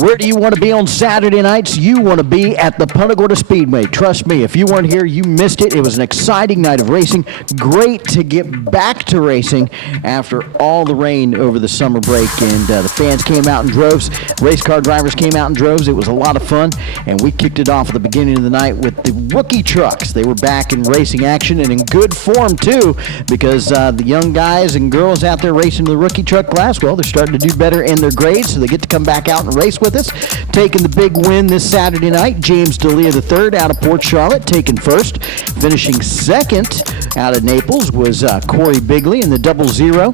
Where do you want to be on Saturday nights? You want to be at the Punta Gorda Speedway. Trust me, if you weren't here, you missed it. It was an exciting night of racing. Great to get back to racing after all the rain over the summer break, and the fans came out in droves. Race car drivers came out in droves. It was a lot of fun, and we kicked it off at the beginning of the night with the rookie trucks. They were back in racing action and in good form, too, because the young guys and girls out there racing the rookie truck class, well, they're starting to do better in their grades, so they get to come back out and race with us. Taking the big win this Saturday night, James D'Elia III out of Port Charlotte, taking first. Finishing second out of Naples was Corey Bigley in the 00.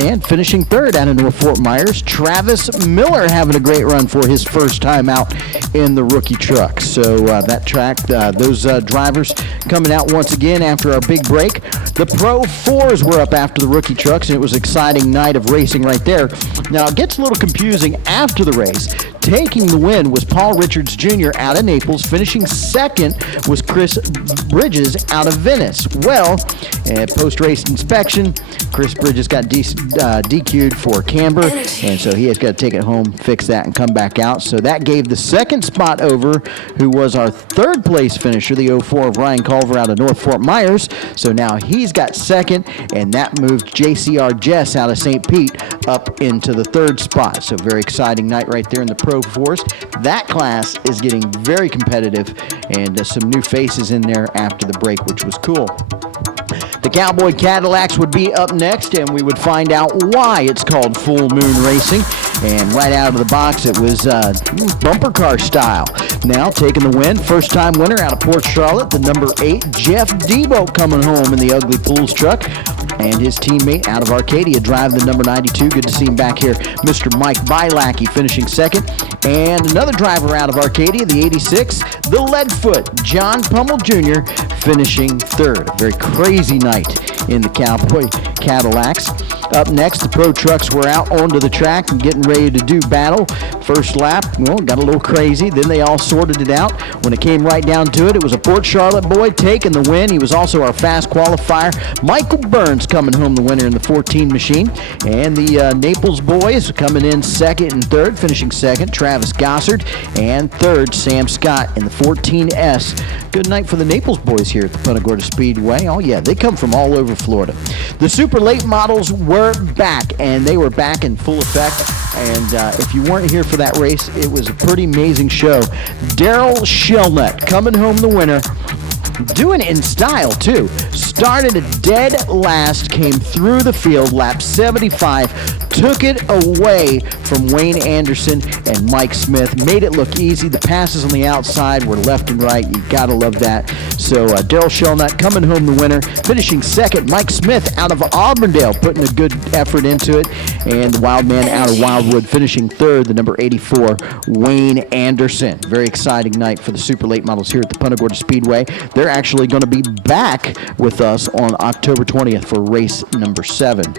And finishing third out of North Fort Myers, Travis Miller having a great run for his first time out in the rookie truck. So that track, those drivers coming out once again after our big break. The Pro 4s were up after the rookie trucks, and it was an exciting night of racing right there. Now, it gets a little confusing after the race. Taking the win was Paul Richards Jr. out of Naples. Finishing second was Chris Bridges out of Venice. Well, at post-race inspection, Chris Bridges got DQ'd for camber, and so he has got to take it home, fix that, and come back out. So that gave the second spot over, who was our third place finisher, the 04 of Ryan Culver out of North Fort Myers. So now he's got second, and that moved JCR Jess out of St. Pete up into the third spot. So very exciting night right there in the Pro 4s. That class is getting very competitive, and some new faces in there after the break, which was cool. The Cowboy Cadillacs would be up next, and we would find out why it's called Full Moon Racing. And right out of the box, it was bumper car style. Now taking the win, first-time winner out of Port Charlotte, the number 8, Jeff Debo, coming home in the Ugly Pools truck. And his teammate out of Arcadia driving the number 92. Good to see him back here. Mr. Mike Bielacki finishing second. And another driver out of Arcadia, the 86, the Leadfoot, John Pummel Jr., finishing third. A very crazy night in the Cowboy Cadillacs. Up next, the Pro Trucks were out onto the track and getting ready to do battle. First lap, well, got a little crazy. Then they all sorted it out. When it came right down to it, it was a Port Charlotte boy taking the win. He was also our fast qualifier. Michael Burns coming home the winner in the 14 machine. And the Naples boys coming in second and third, finishing second, Travis Gossard, and third, Sam Scott in the 14S. Good night for the Naples boys here at the Punta Gorda Speedway. Oh, yeah, they come from all over Florida. The super late models were back, and they were back in full effect. And if you weren't here for that race, it was a pretty amazing show. Daryl Shellnut coming home the winner. Doing it in style, too. Started at dead last, came through the field, lap 75, took it away from Wayne Anderson and Mike Smith. Made it look easy. The passes on the outside were left and right. You got to love that. So Daryl Shellnut coming home the winner. Finishing second, Mike Smith out of Auburndale, putting a good effort into it. And the Wild Man out of Wildwood finishing third, the number 84, Wayne Anderson. Very exciting night for the super late models here at the Punta Gorda Speedway. They're actually going to be back with us on October 20th for race number 7.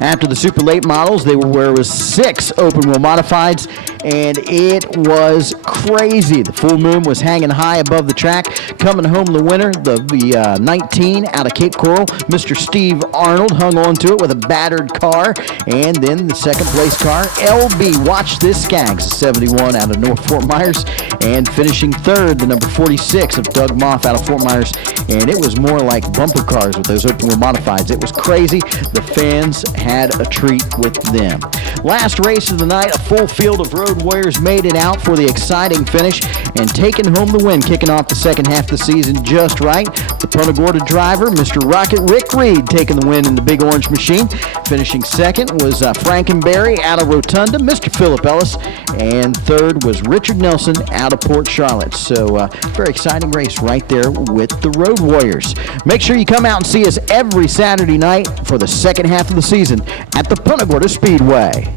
After the super late models, there was 6 open wheel modifieds, and it was crazy. The Full Moon was hanging high above the track. Coming home the winner, the 19 out of Cape Coral, Mr. Steve Arnold hung on to it with a battered car. And then the second place car, LB, watch this Skaggs, 71 out of North Fort Myers. And finishing third, the number 46 of Doug Moff out of Fort Myers. And it was more like bumper cars with those open wheel modifieds. It was crazy. The fans had a treat with them. Last race of the night, a full field of road warriors made it out for the exciting finish and taking home the win, kicking off the second half of the season just right. The Punta Gorda driver, Mr. Rocket Rick Reed, taking the win in the Big Orange Machine. Finishing second was Frankenberry out of Rotunda, Mr. Philip Ellis, and third was Richard Nelson out of Port Charlotte. So very exciting race right there with the road warriors. Make sure you come out and see us every Saturday night for the second half of the season at the Punta Gorda Speedway.